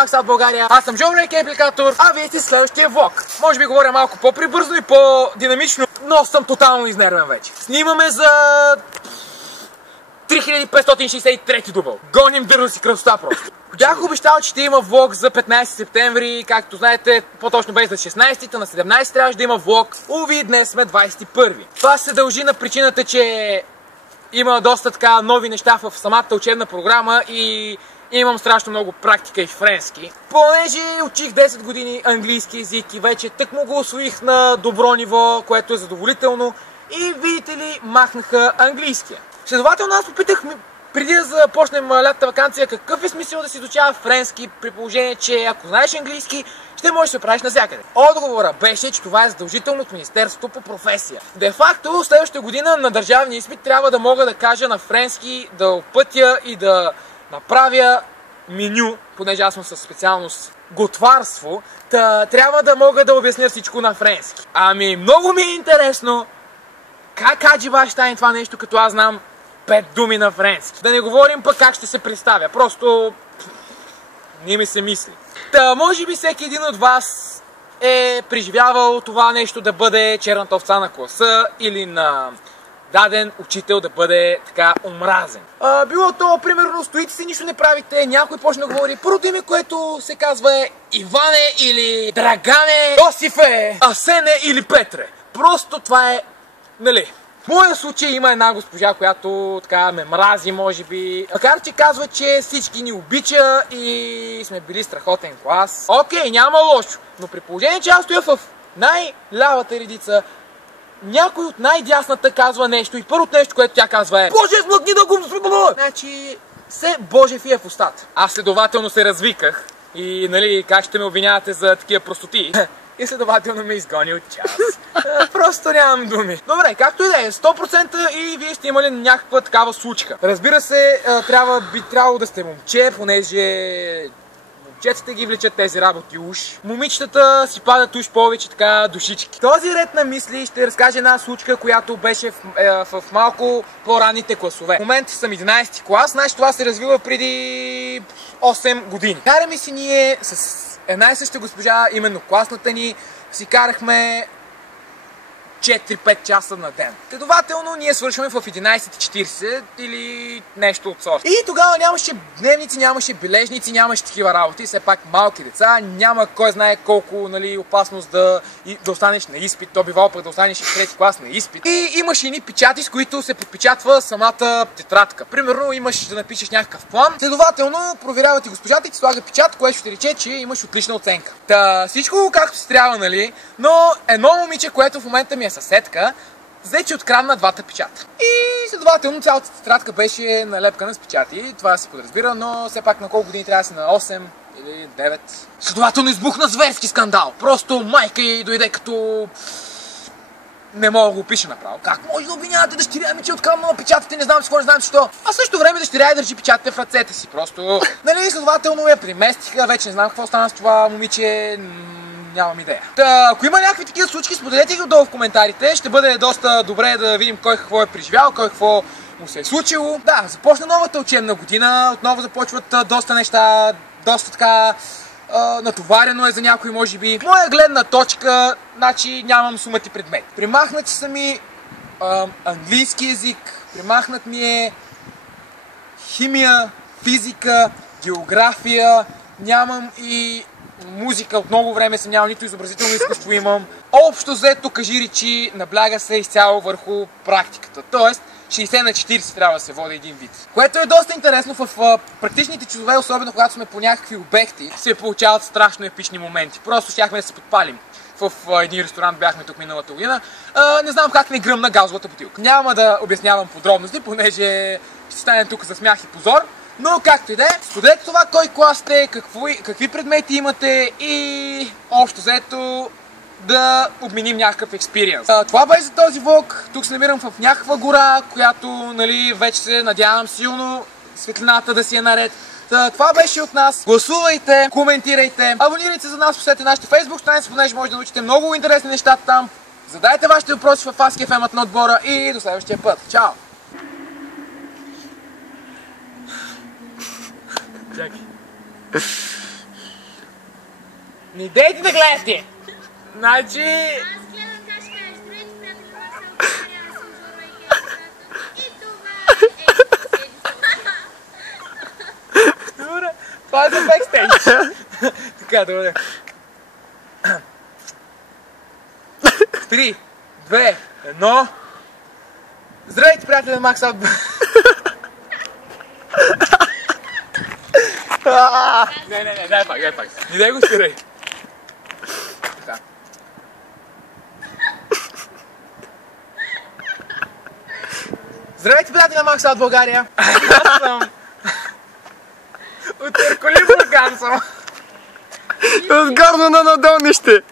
Макса в България. Аз съм Жовен Апликатор, а вие сте следващия влог. Може би говоря малко по-прибързо и по-динамично, но съм тотално изнервен вече. Снимаме за 3563 дубъл. Гоним дърно си красота просто. Бях обещал, че ще има влог за 15 септември, както знаете, по-точно беше за 16-та, на 17 трябваше да има влог. Уви, днес сме 21-ви. Това се дължи на причината, че има доста така нови неща в самата учебна програма и имам страшно много практика и френски. Понеже учих 10 години английски език и вече тъкмо го усвоих на добро ниво, което е задоволително. И видите ли, махнаха английския. Следователно аз попитах преди да започнем лятната ваканция какъв е смисъл да си изучава френски, при положение, че ако знаеш английски, ще можеш да се правиш навсякъде. Отговора беше, че това е задължително от Министерството по професия. Де факто, следващата година на държавния изпит трябва да мога да кажа на френски, да опътя и да направя меню, понеже аз съм със специалност готварство, трябва да мога да обясня всичко на френски. Ами много ми е интересно как аджиба ще стане това нещо, като аз знам 5 думи на френски. Да не говорим пък как ще се представя, просто не ми се мисли. Та може би всеки един от вас е преживявал това нещо да бъде черната овца на класа или на даден учител да бъде така омразен. Било то, примерно, стоите си, нищо не правите, някой почне да говори първото име, което се казва е Иване или Драгане, Йосифе, Асене или Петре. Просто това е, нали. В моя случай има една госпожа, която така ме мрази, може би. Макар че казва, че всички ни обича и сме били страхотен клас. Окей, няма лошо. Но при положение, че аз стоя в най-лявата редица, някой от най-дясната казва нещо и първото нещо, което тя казва е Боже, смъкни да го сръбна! Значи, се Божефия в устата. Аз следователно се развиках и, нали, как ще ме обвинявате за такива простоти? И следователно ме изгони от час. Просто нямам думи. Добре, както и да е, 100% и вие сте имали някаква такава случка. Разбира се, би трябвало да сте момче, понеже момчетата ги влечат тези работи уж. Момичетата си падат уж повече така душички. Този ред на мисли ще разкажа една случка, която беше в малко по-ранните класове. В момента съм 11 клас, значи това се развива преди 8 години. Караме си ние с една и съща госпожа, именно класната ни, си карахме 4-5 часа на ден. Следователно, ние свършваме в 11:40 или нещо от сорта. И тогава нямаше дневници, нямаше бележници, нямаше такива работи. Все пак малки деца, няма кой знае колко, нали, опасност да останеш на изпит. То бивало пък да останеш и в 3 клас на изпит. И имаше едни печати, с които се подпечатва самата тетрадка. Примерно имаш да напишеш някакъв план. Следователно, проверява ти госпожата и ти слага печат, което ще рече, че имаш отлична оценка. Та всичко както си трябва, нали? Но едно момиче, което в момента ми е съседка, взе, че открадна двата печата. И следователно цялата тетрадка беше налепкана с печати. Това се подразбира, но все пак на колко години трябва да си, на 8 или 9. Следователно избухна зверски скандал. Просто майка й дойде като... Не мога да го опиша направо. Как може да обвинявате дъщеря ми, че откраднала печатите, не знам си какво, не знам защо. А също време дъщеря й държи печатите в ръцете си. Просто, нали, следователно я преместиха, вече не знам какво стана с това момиче. Нямам идея. Ако има някакви такива случки, споделете ги отдолу в коментарите. Ще бъде доста добре да видим кой какво е преживял, кой какво му се е случило. Да, започна новата учебна година. Отново започват доста неща, доста така натоварено е за някой, може би. Моя гледна точка, значи нямам сумати предмети. Премахнати са ми английски език, премахнат ми е химия, физика, география, нямам и музика, от много време съм нямал, нито изобразително изкуство имам. Общо взето, кажи речи, набляга се изцяло върху практиката. Тоест, 60/40 трябва да се води един вид. Което е доста интересно в практичните часове, особено когато сме по някакви обекти, се получават страшно епични моменти. Просто щяхме да се подпалим. В един ресторант бяхме тук миналата година. Не знам как не гръмна газовата бутилка. Няма да обяснявам подробности, понеже ще стане тук за смях и позор. Но както и да е, споделете това кой клас сте, какви предмети имате и общо взето да обменим някакъв експириенс. Това беше за този влог. Тук се намирам в някаква гора, която, нали, вече се надявам силно светлината да си е наред. Това беше от нас. Гласувайте, коментирайте, абонирайте се за нас, посетете нашите Facebook страници, понеже може да научите много интересни неща там. Задайте вашите въпроси в AskFM на отбора и до следващия път. Чао! Чакай. Не дейте да гледате! Значи... Аз гледам как ще кажеш. Здравейте, приятели, Марсел България, аз съм Жоро и Георгието. И това е Добре, това е за бекстейдж. Така, добре. 3, 2, 1. Здравейте, приятели на Макс Аут. Не, дай пак. Не дай го спирай. Така. Здравейте, приятели на Макс Аут България. Аз съм... От Ерколи Бурган съм. От горно на надолнище!